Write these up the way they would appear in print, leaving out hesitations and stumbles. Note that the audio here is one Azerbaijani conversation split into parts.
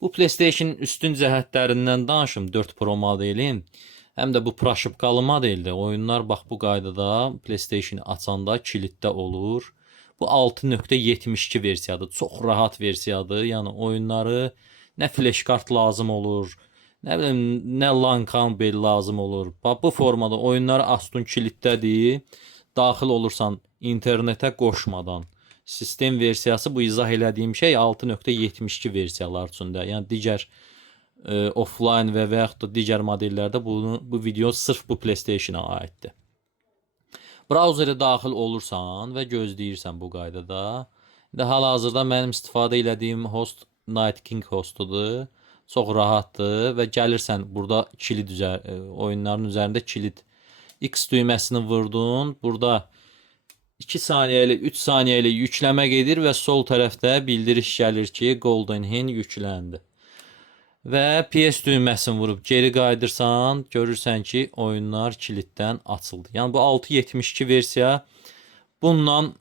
Bu PlayStation üstün cəhətlərindən danışım 4 Pro modelin. Həm də bu praşıbqalı modeldə oyunlar bax bu qaydada PlayStation açanda kiliddə olur. Bu 6.72 versiyadır. Çox rahat versiyadır. Yəni oyunları nə flash kart lazım olur, nə bilim nə LAN kabel lazım olur. Bax bu formada oyunları açdın kiliddədir. Daxil olursan internetə qoşmadan. Sistem versiyası bu izah elədiyim şey 6.72 versiyalar üçündə. Yəni digər offline və yaxud da digər modellərdə bu video sırf bu PlayStation-a aiddir. Brauzerə daxil olursan və gözləyirsən bu qaydada. İndi hal-hazırda mənim istifadə elədiyim host Night King hostudur. Çox rahatdır və gəlirsən burada kilid oyunların üzərində kilid X düyməsini vurdun. Burada 2 saniyə ilə 3 saniyə ilə yükləmə gedir və sol tərəfdə bildiriş gəlir ki, Golden Hen yükləndi. Və PS düyməsini vurub geri qaydırsan, görürsən ki, oyunlar kiliddən açıldı. Yəni bu 6.72 versiya bundan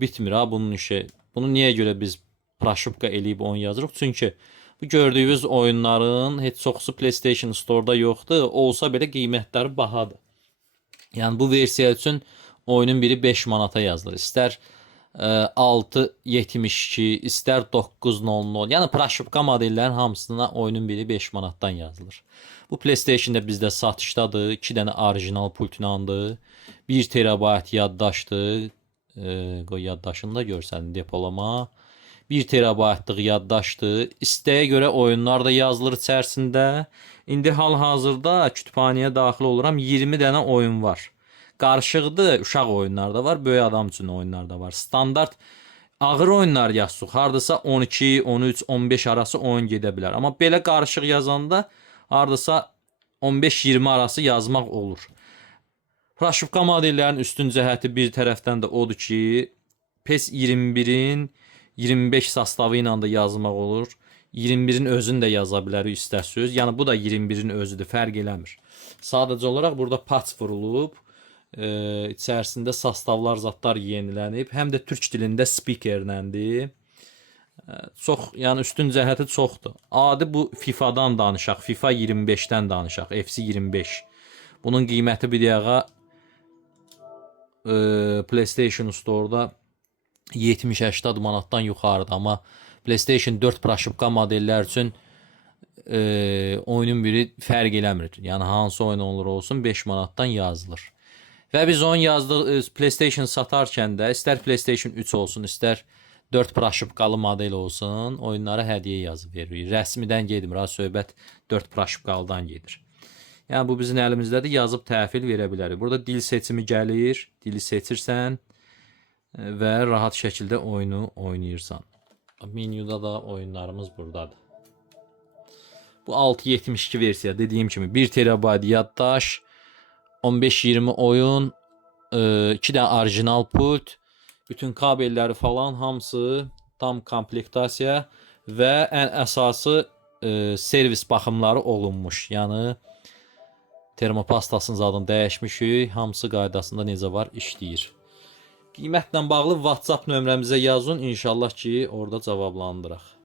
bitmir ha bunun işi. Bunu niyə görə biz praşıbqa eləyib oyun yazırıq? Çünki bu gördüyünüz oyunların heç çoxusu PlayStation Store-da yoxdur. Olsa belə qiymətləri bahadır. Yəni bu versiya üçün oyunun biri 5 manata yazılır. İstər 6.72, istər 9.00. Yəni praşıbqa modellərin hamısına oyunun biri 5 manatdan yazılır. Bu PlayStation-da bizdə satışdadır. 2 dənə orijinal pultlandır. 1 terabayt yaddaşdır. Qoy yaddaşını da görsən depolama. 1 terabaytlıq yaddaşdır. İstəyə görə oyunlar da yazılır içərisində. İndi hal-hazırda kütüphanəyə daxil oluram. 20 dənə oyun var. Qarışıqdır, uşaq oyunları da var, böyük adam üçün oyunlar da var. Standart ağır oyunlar yazsıq, hardasa 12, 13, 15 arası oyun gedə bilər. Amma belə qarışıq yazanda hardasa 15-20 arası yazmaq olur. Praşıbqa modellərin üstün cəhəti bir tərəfdən də odur ki, PES 21-in 25 sastavı ilə də yazmaq olur. 21-in özünü də yaza bilərik istərsiniz. Yəni bu da 21-in özüdür, fərq eləmir. Sadəcə olaraq burada patch vurulub, içərisində sastavlar, zatlar yenilənib, həm də türk dilində spikerləndir. Çox, yəni üstün cəhəti çoxdur. Adi bu FIFA-dan danışaq, FIFA 25-dən danışaq, FC 25. Bunun qiyməti bir dəqiqə PlayStation Store-da 70-80 manatdan yuxarıdır, amma PlayStation 4 praşıbqa modellər üçün oyunun biri fərq eləmir. Yəni hansı oyun olur olsun 5 manatdan yazılır. Və biz onu yazdıq, PlayStation satarkən də istər PlayStation 3 olsun, istər 4 praşıbqalı model olsun, oyunlara hədiyyə yazıb veririk. Rəsmidən gedmir, söhbət 4 praşıbqalıdan gedir. Yəni bu bizim əlimizdədir, yazıb təhvil verə bilərik. Burada dil seçimi gəlir, dili seçirsən və rahat şəkildə oyunu oynayırsan. Menyuda da oyunlarımız buradadır. Bu 6.72 versiya, dediyim kimi 1 terabayt yaddaş, 15-20 oyun, 2 dənə orijinal pult, bütün kabelləri falan hamısı tam komplektasiya və ən əsası servis baxımları olunmuş. Yəni termopastasının zadını dəyişmişik, hamısı qaydasında necə var işləyir. Qiymətlə bağlı WhatsApp nömrəmizə yazın, inşallah ki orada cavablandıraq.